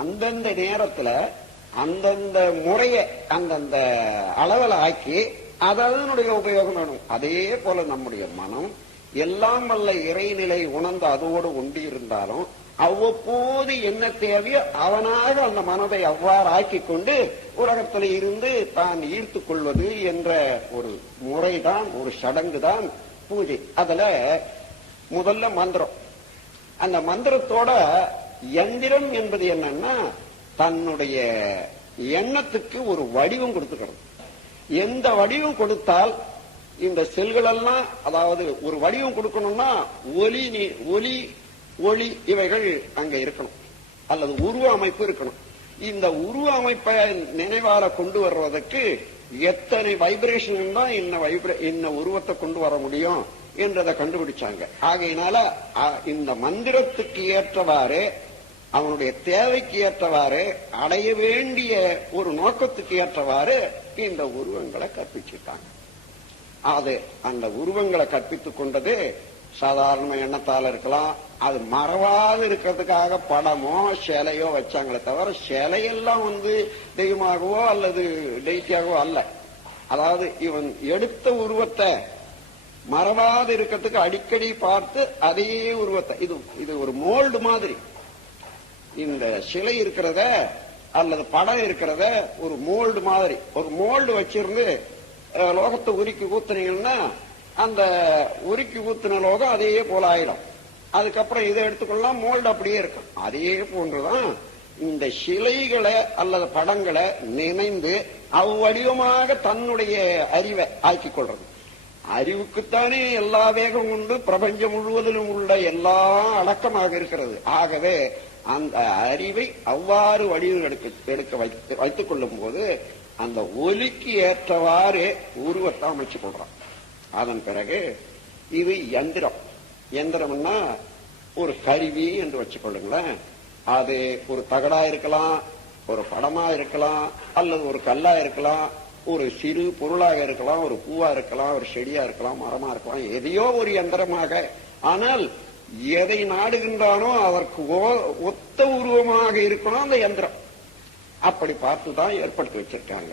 அந்தந்த நேரத்துல அந்தந்த முறைய அந்தந்த அளவில் ஆக்கி அதனுடைய உபயோகம் வேணும். அதே போல நம்முடைய மனம் எல்லாம் வல்ல இறைநிலை உணர்ந்து அதோடு ஒன்றி இருந்தாலும் அவ்வப்போது என்ன தேவையோ அவனாக அந்த மனதை அவ்வாறு ஆக்கி கொண்டு உலகத்தில் இருந்து தான் ஈர்த்து கொள்வது என்ற ஒரு முறைதான் ஒரு சடங்கு தான் பூஜை. அதுல முதல்ல மந்திரம். அந்த மந்திரத்தோட எந்திரம் என்பது என்னன்னா தன்னுடைய எண்ணத்துக்கு ஒரு வடிவம் கொடுத்துக்கிறது எந்த வடிவம் கொடுத்தால் இந்த செல்கள் எல்லாம் அதாவது ஒரு வடிவம் கொடுக்கணும்னா ஒலி நீ- ஒலி ஒளி இவைகள் அங்க இருக்கணும். அல்லது உருவ அமைப்பு இருக்கணும். இந்த உருவ அமைப்பை நினைவால கொண்டு வர்றதுக்கு எத்தனை வைப்ரேஷன் தான் என்ன வைப்ரே என்ன உருவத்தை கொண்டு வர முடியும் என்றதை கண்டுபிடிச்சாங்க. ஆகையினால அ- இந்த மந்திரத்துக்கு ஏற்றவாறு அவனுடைய தேவைக்கு ஏற்றவாறு அடைய வேண்டிய ஒரு நோக்கத்துக்கு ஏற்றவாறு இந்த உருவங்களை கற்பிச்சிருக்காங்க அது அந்த உருவங்களை கற்பித்துக் கொண்டது சாதாரண எண்ணத்தால இருக்கலாம் அது மறவாது இருக்கிறதுக்காக படமோ சிலையோ வச்சாங்களே தவிர சிலையெல்லாம் வந்து தெய்வமாகவோ அல்லது டெய்ட்டியாகவோ அல்ல. அதாவது இவன் எடுத்த உருவத்தை மறவாது இருக்கிறதுக்கு அடிக்கடி பார்த்து அதே உருவத்தை இது இது ஒரு மோல்டு மாதிரி. இந்த சிலை இருக்கிறத அல்லது படம் இருக்கிறத ஒரு மோல்டு மாதிரி ஒரு மோல்டு வச்சிருந்து லோகத்தை உருக்கி ஊத்துனீங்கன்னா அந்த உருக்கி ஊத்துன லோகம் அதே போல ஆயிடும் அதுக்கப்புறம் இதை எடுத்துக்கொள்ளலாம் மோல்டு அப்படியே இருக்கும். அதே போன்றுதான் இந்த சிலைகளை அல்லது படங்களை நினைந்து அவ்வடிவமாக தன்னுடைய அறிவை ஆக்கிக் கொள்றது. அறிவுக்குத்தானே எல்லா வேகம் உண்டு பிரபஞ்சம் முழுவதிலும் உள்ள எல்லாம் அடக்கமாக இருக்கிறது. ஆகவே அந்த அறிவை அவ்வாறு வடிவம் எடுக்க எடுக்க வைத்து வைத்துக் கொள்ளும் போது அந்த ஒலிக்கு ஏற்றவாறு உருவத்தை அமைச்சு கொள்றான் அதன் பிறகு இது எந்திரம். எந்திரம்னா ஒரு கருவி என்று வச்சுக்கொள்ளுங்களேன். அது ஒரு தகடா இருக்கலாம் ஒரு படமா இருக்கலாம் அல்லது ஒரு கல்லா இருக்கலாம் ஒரு சிறு பொருளாக இருக்கலாம் ஒரு பூவா இருக்கலாம் ஒரு செடியா இருக்கலாம் மரமா இருக்கலாம் எதையோ ஒரு எந்திரமாக ஆனால் எதை நாடுகின்றானோ அதற்கு ஒத்த உருவமாக இருக்கணும் அந்த எந்திரம் அப்படி பார்த்து தான் ஏற்படுத்தி வச்சிருக்காங்க.